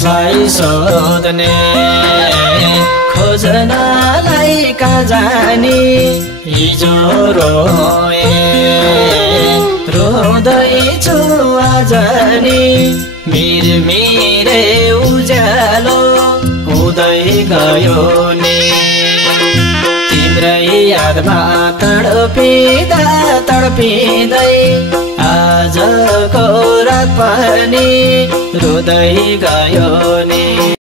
कसलाई सोध्ने खोज्नलाई कहाँ जाने हिजो रोए रोदैछु आज नि मिरमिरे उज्यालो हुँदै गयो नि तिम्रै यादमा तडपिँदा तडपिँदै आजको रात पनि रुँदै गयो नि।